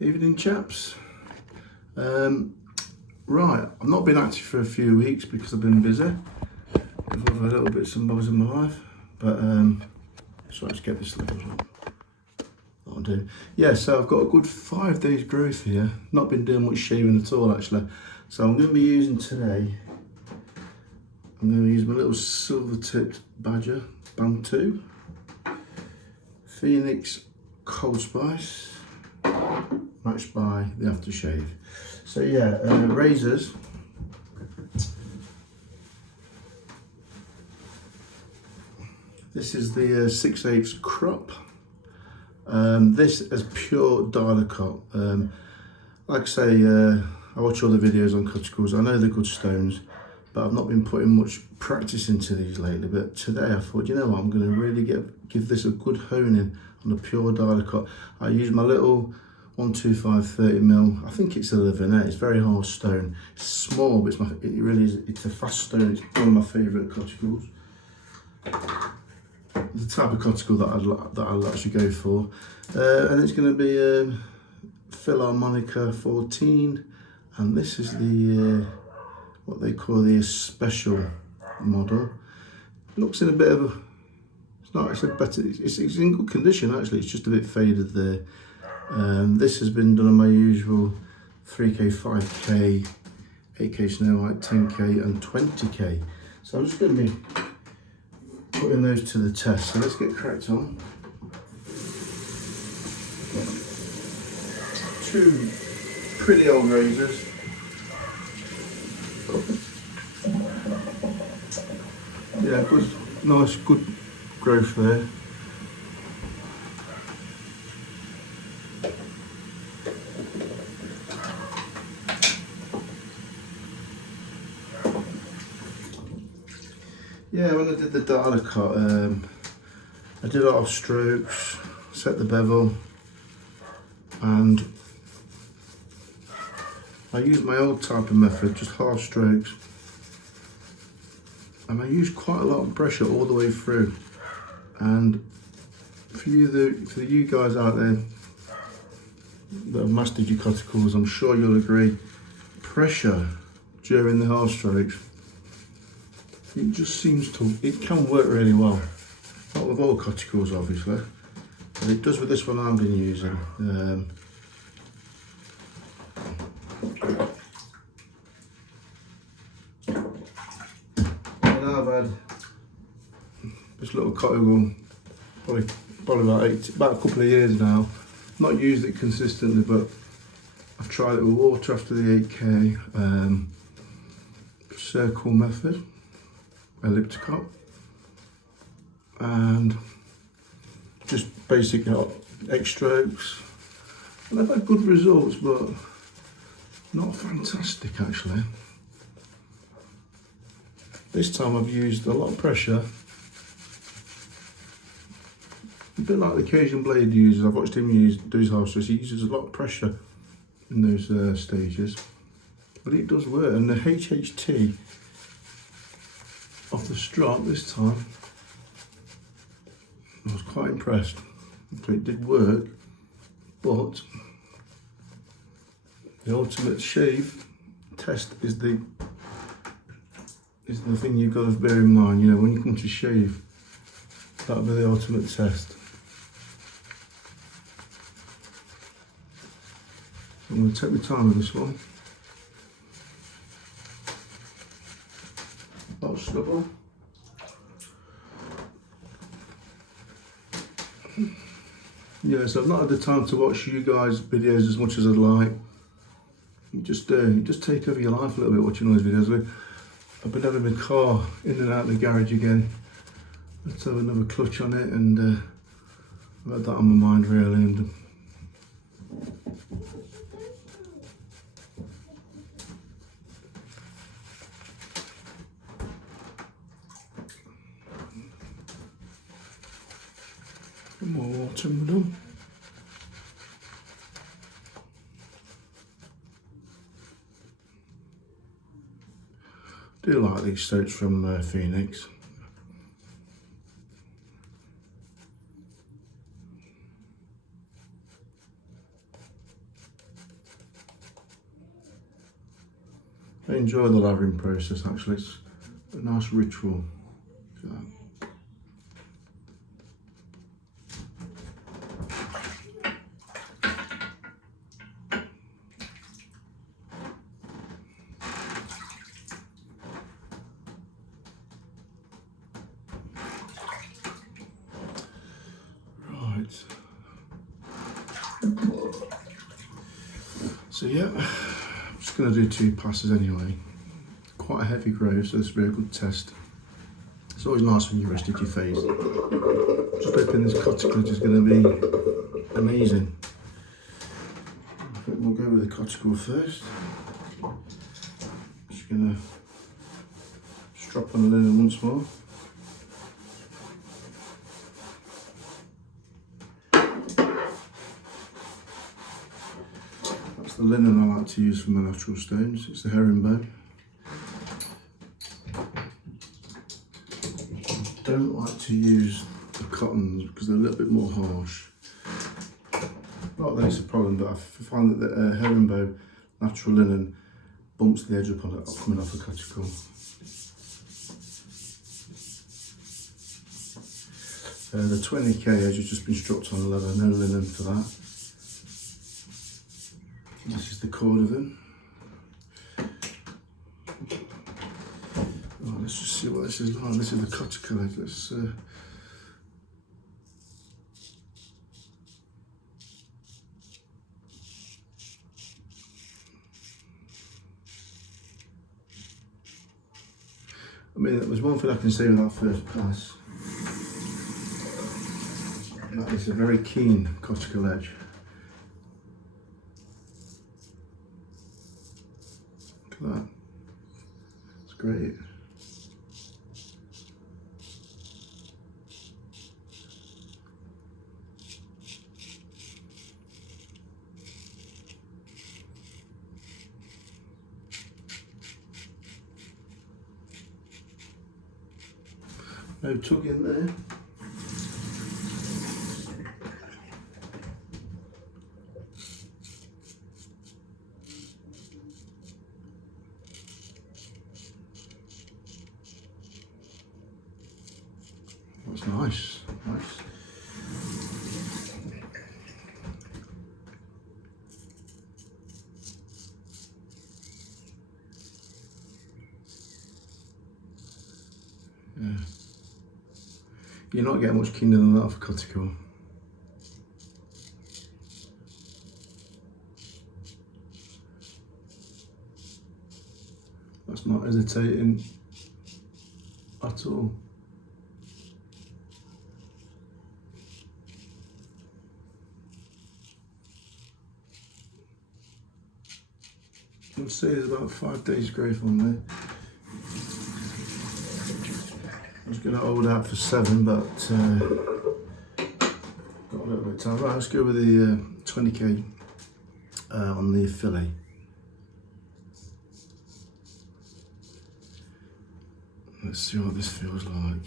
Evening, chaps. Right, I've not been active for a few weeks because I've been busy with other little bits and bobs in my life, but so let's get this level up. That'll do. Yeah, so I've got a good 5 days growth here. Not been doing much shaving at all actually. So I'm going to be using today, I'm going to use my little silver tipped badger band 2, Phoenix Cold Spice, matched by the aftershave. So yeah, razors. This is the 6/8 crop. This is pure dialer cut. Like I say, I watch all the videos on cuticles. I know they're good stones, but I've not been putting much practice into these lately. But today I thought, you know what, I'm going to really give this a good honing on a pure dialer cut. I use my little 125 30mm. I think it's a Lathering. It's very hard stone. It's small, but it really is. It's a fast stone. It's one of my favourite cuticles. The type of cuticle that I'll actually go for, and it's going to be Philharmonica 14, and this is the what they call the special model. It looks in a bit of a, it's in good condition actually. It's just a bit faded there. This has been done on my usual 3K, 5K, 8K Snow White, 10K and 20K. So I'm just going to be putting those to the test. So let's get cracked on. Two pretty old razors. Yeah, good, nice, good growth there. Yeah, when I did the dialer cut, I did a lot of strokes, set the bevel, and I used my old type of method, just half strokes, and I used quite a lot of pressure all the way through. And for you guys out there that have mastered your cuticles, I'm sure you'll agree, pressure during the half strokes, it just seems to, it can work really well. Not with all cuticles obviously, but it does with this one I've been using. And I've had this little cuticle probably about a couple of years now. Not used it consistently, but I've tried it with water after the 8K, circle method, elliptical, and just basic X strokes, and I've had good results, but not fantastic actually. This time I've used a lot of pressure, a bit like the Cajun blade uses. I've watched him do his half strokes. He uses a lot of pressure in those stages, but it does work. And the HHT off the strop this time, I was quite impressed. So it did work, but the ultimate shave test is the thing you've got to bear in mind. You know, when you come to shave, that'll be the ultimate test. So I'm going to take my time with this one. Not stubble. Yeah, so I've not had the time to watch you guys' videos as much as I'd like. You just take over your life a little bit watching all these videos. I've been having my car in and out of the garage again. Let's have another clutch on it, and I've had that on my mind really. And more water in the done. I do like these strokes from Phoenix. I enjoy the lathering process actually, it's a nice ritual. Look at that. Right. So yeah, I'm just going to do 2 passes anyway. Quite a heavy grove, so this will be a good test. It's always nice when you rested your face. Just hoping this coticule is going to be amazing. I think we'll go with the coticule first. Just going to strap on the linen once more. That's the linen I like to use for my natural stones. It's the herringbone. I don't like to use the cottons because they're a little bit more harsh. Not that it's a problem, but I find that the herringbone natural linen bumps the edge up on it coming off a coticule. The 20k edge has just been struck on leather, no linen for that. This is the cordovan. Right, let's just see what this is like. This is the coticule edge. Let's, I mean, there's one thing I can say with that first pass. That is a very keen coticule edge. Look at that. It's great. No tug in there. That's nice, nice. Yeah. You're not getting much keener than that off a coticule. That's not hesitating at all. I'd say there's about 5 days growth on there. I was going to hold out for 7, but got a little bit of time. Right, let's go with the 20k on the fillet. Let's see what this feels like.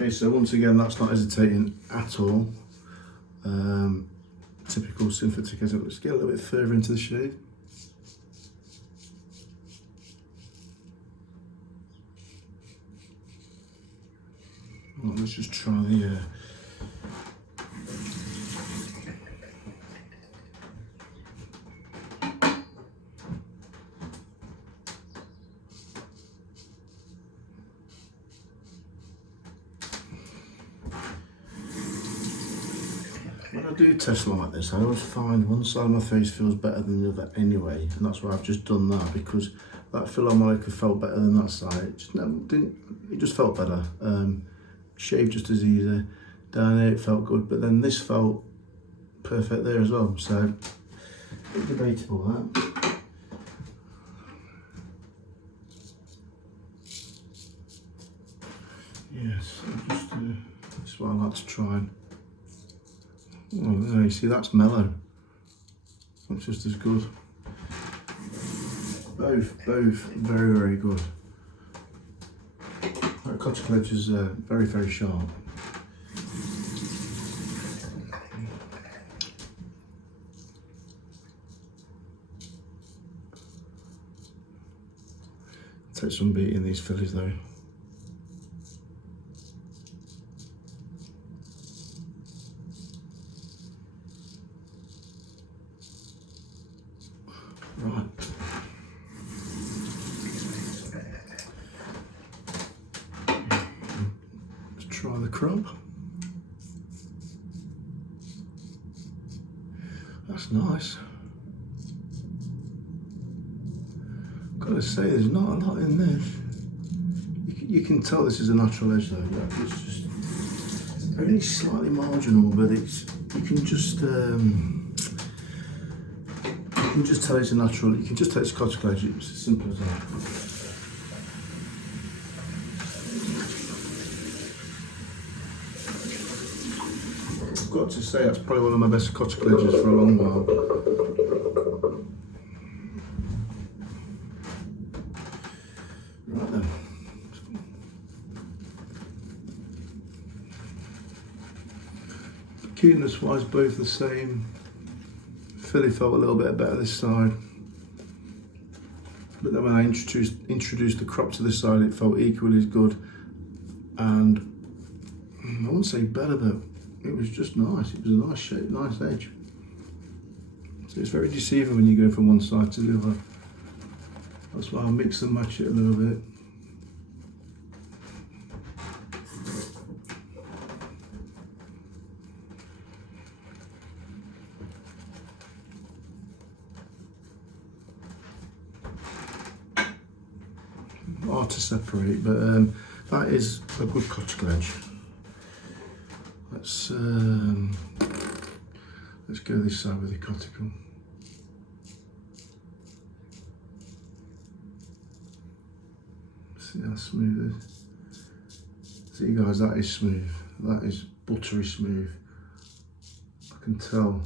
Okay, so once again, that's not hesitating at all. Typical synthetic edge. Let's get a little bit further into the shade. Well, let's just try the when I do tests like this, I always find one side of my face feels better than the other anyway, and that's why I've just done that, because that Philharmonica felt better than that side. It just didn't. It just felt better. Shaved just as easy. Down here it felt good, but then this felt perfect there as well. So it's debatable that. Yes, just that's what I like to try. Oh, there you see, that's mellow. That's just as good. Both very, very good. That coticule edge is very, very sharp. Take some beating these fillies though. Right. Let's try the crop. That's nice. Gotta say, there's not a lot in this. You can tell this is a natural edge though. It's just only slightly marginal, but it's you can just tell it's a natural. You can just tell it's coticule edge. It's as simple as that. I've got to say that's probably one of my best coticule edges for a long while. Right then. Cuteness wise, both the same. Filly felt a little bit better this side, but then when I introduced the crop to this side, it felt equally as good, and I wouldn't say better, but it was just nice. It was a nice shape, nice edge. So it's very deceiving when you go from one side to the other. That's why I mix and match it a little bit. Hard to separate, but that is a good coticule edge. Let's go this side with the coticule. See how smooth it is. See guys, that is smooth. That is buttery smooth. I can tell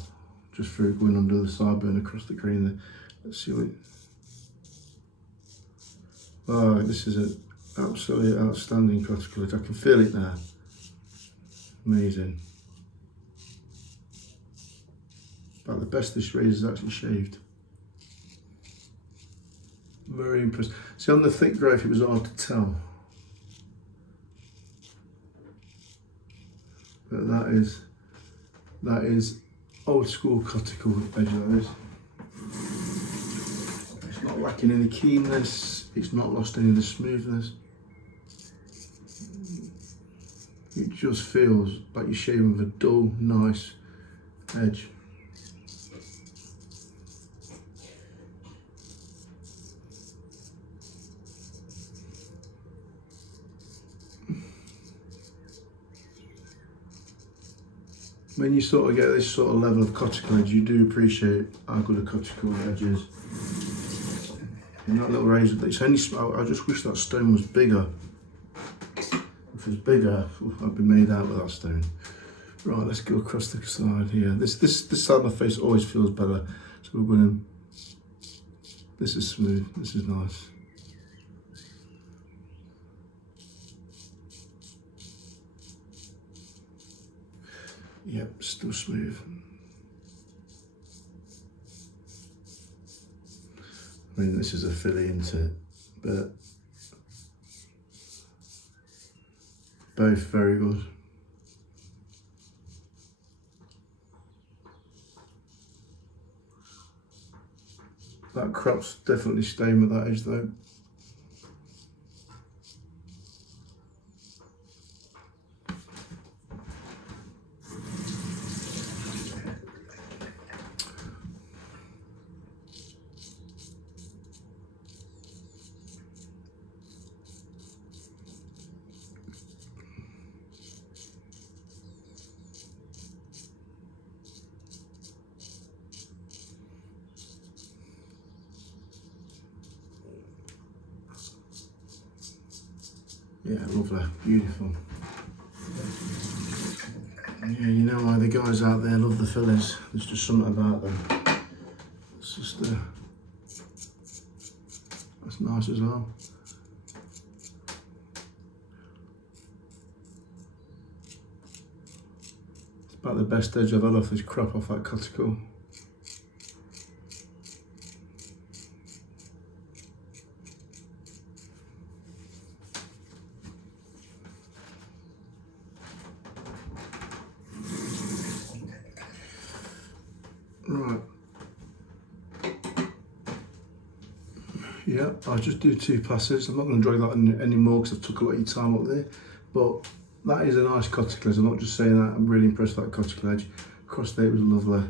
just through going under the sideburn across the green there. Let's see what. Oh, this is an absolutely outstanding coticule edge. I can feel it now. Amazing. About the best this razor's actually shaved. Very impressed. See, on the thick growth, it was hard to tell. But that is old school coticule edge, that is. It's not lacking any keenness. It's not lost any of the smoothness. It just feels like you're shaving with a dull, nice edge. When you sort of get this sort of level of coticule edge, you do appreciate how good a coticule edge is. And that little razor, it's only, I just wish that stone was bigger. If it was bigger, I'd be made out with that stone. Right, let's go across the side here. This side of my face always feels better. So we're going to, this is smooth, this is nice. Yep, still smooth. I mean, this is a filly, isn't it? But both very good. That crop's definitely staying with that edge though. Yeah, lovely, beautiful. Yeah, you know why the guys out there love the fillies. There's just something about them. It's just That's nice as well. It's about the best edge I've had off this crop off that coticule. Right. Yeah, I'll just do 2 passes. I'm not going to drag that anymore because I've took a lot of your time up there. But that is a nice coticule edge. I'm not just saying that. I'm really impressed with that coticule edge. Across there it was lovely.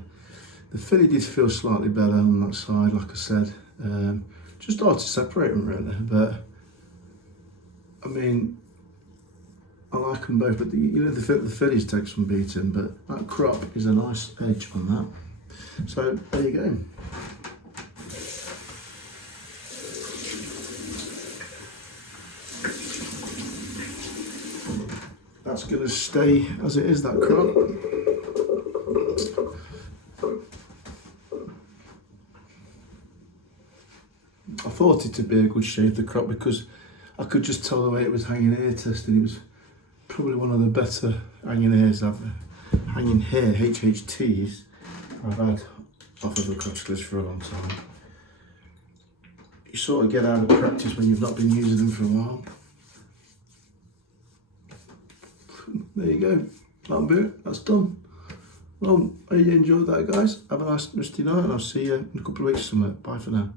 The filly did feel slightly better on that side, like I said. Just hard to separate them really. But I mean, I like them both. But the fillies take some beating. But that crop is a nice edge on that. So there you go. That's going to stay as it is, that crop. I thought it would be a good shape, the crop, because I could just tell the way it was hanging here tested. It was probably one of the better hanging hairs hanging hair HHTs I've had off of the coticles for a long time. You sort of get out of practice when you've not been using them for a while. There you go, that'll be it, that's done. Well, I hope you enjoyed that, guys. Have a nice rusty night and I'll see you in a couple of weeks somewhere. Bye for now.